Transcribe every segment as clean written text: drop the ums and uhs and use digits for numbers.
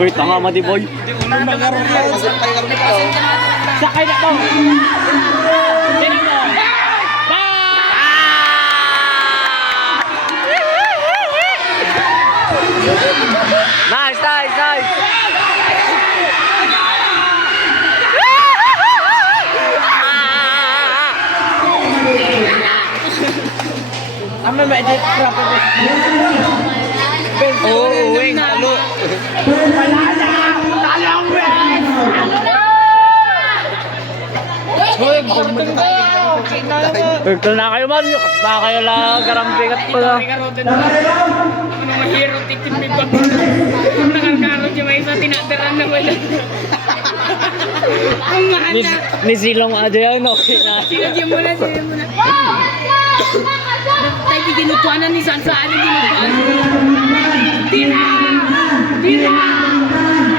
Uy, tanga mati boy. Sakay na to. Nice, nice, nice. Ama may edit crap. Oh, wing, talo. Wala na. Talong wing. Hoy, ito na kayo man. Baka kayo lang garampikat pa na. Mahirap titimid ba? Nakakaro siya may isa tinataran na wala. Ang mahanda. Ni silong aja yan, okay na. Sinagyan mo na. Tayo ginutuanan ni San saan ang ginutuanan. Tira!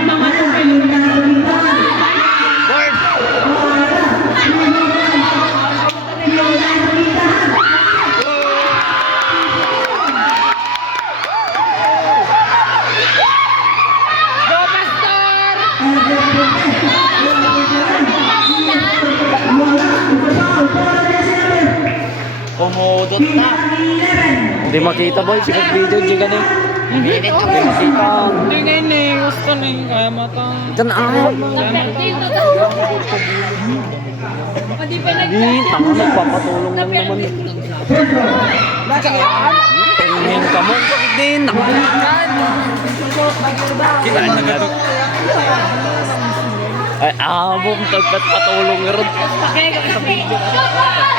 Mga tupay. Board! Go, Pastor! Pumudot na. Hindi makita boy, sikat video di ka na. Hindi makita. Hindi ngayon eh. Gusto na yung kaya mata. Diyan ah. Hindi, tanga nagpapatulong lang naman. Tingin ka mo. Bakit din? Kita na gato. Ay, abong patulong nga rin.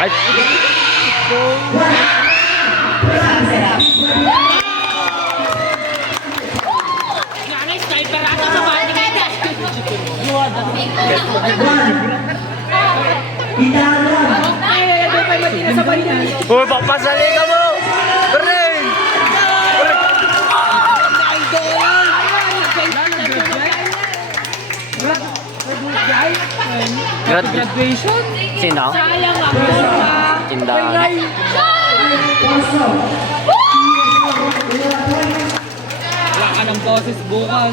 Ay, Nanay, sniper ata sa bati ka na. uy, papasali ka mo! Bring! Graduation? Sino? Sayang ako. Tindahan. Wala ka ng boses bukas.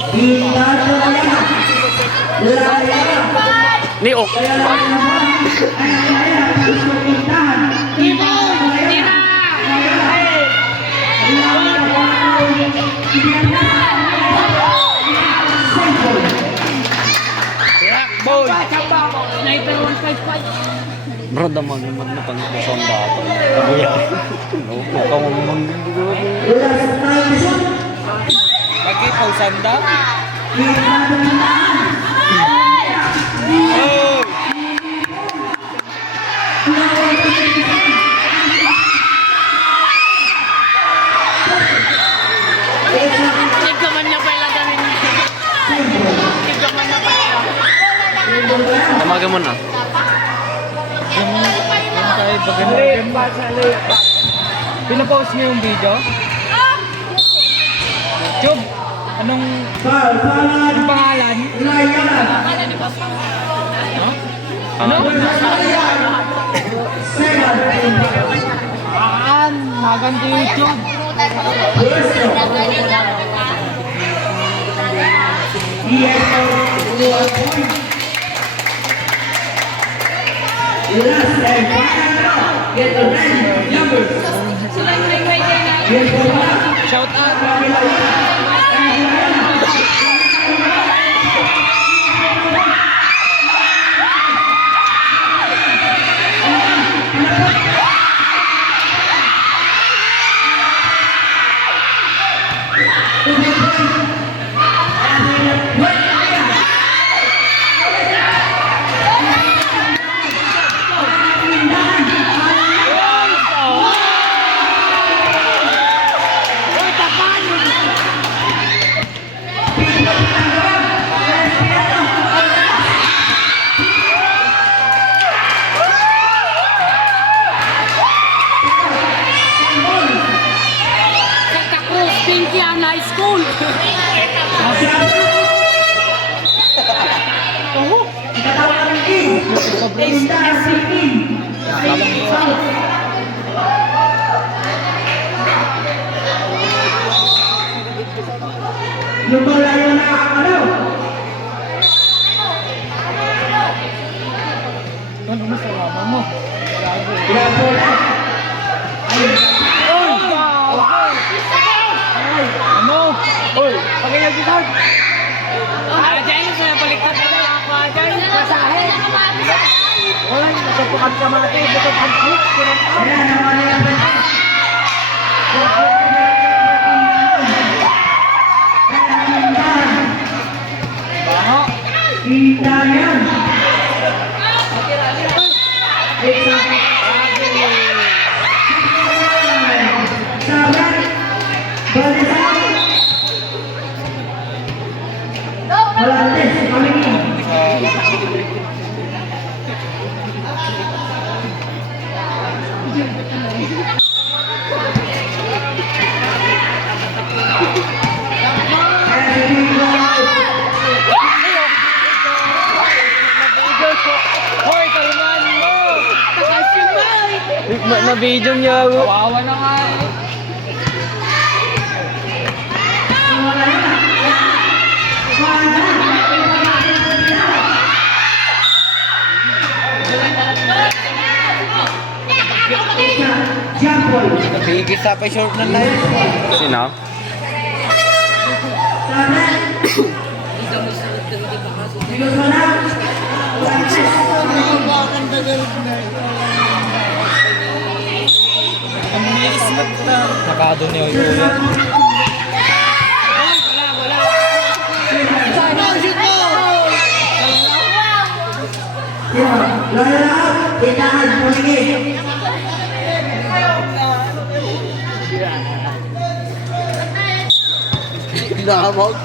Ni Ok. Tira! Boy! Sniper 155. Bro, damag naman na pang-kusong dato. No, mukhang mamanggigigo. Lagi pausanda? Ikaman niya pala gawin niya. Ikaman na pala. Tamagan mo na. Kahit bagay Pinapost niyo yung video? YouTube? Anong pangalan? Ano? Maganda YouTube. Shout out. Santa Cruz, Pinkian High School. lumalayo na ang ano. Ano mo sa mama mo? Yan po na. Ano? Uy, pagkaya dito. Dahil sa baliktad na ako, dahil pasahe. Uy, nagpukan ka mati, ito ang hook. Ayan, naman yan. Baho. Kita yan. Sabat. Balisan. Volantes, Palingin. Hoy, kalman mo! Takas Na video niya. Kawawa na nga eh. Jump ball. Bigis sa pa short na live. Sino? Bilos mo na. Nakado niyo yung ulo. Laya na. Itahan, Palingin. Namog.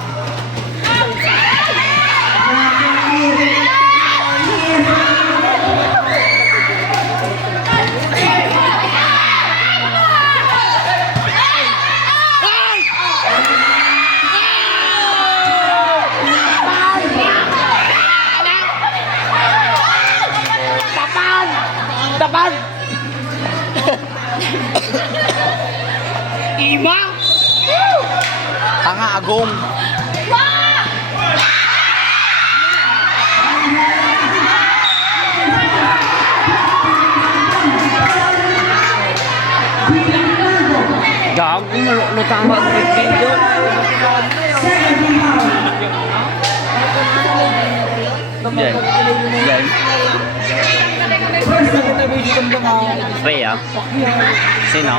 Tapan! Ima! Tanga agong. Gago, malutama ang video. Yan. Yan. Rhea. Sino?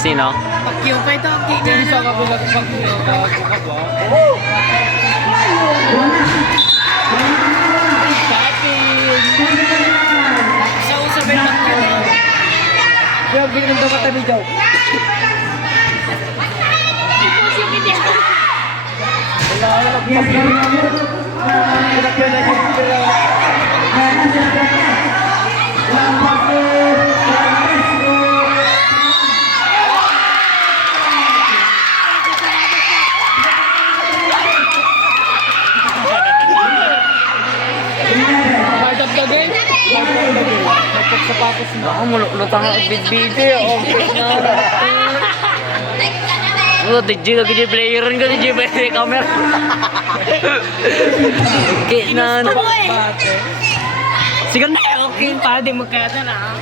Sino? Pakyo pa ito, kaya sa kabilang pakyo. Sa usapin lang ko. Kaya binigyan daw katabi daw. Dagdagin? Sapatos na. Ako, malutang ang video. Okay na. Oh, DJ lagi di player kan DJ player kamera. Okay na. Sige na, okay pa, di magkata na.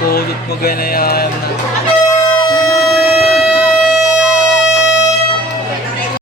Kulit mo ganyan.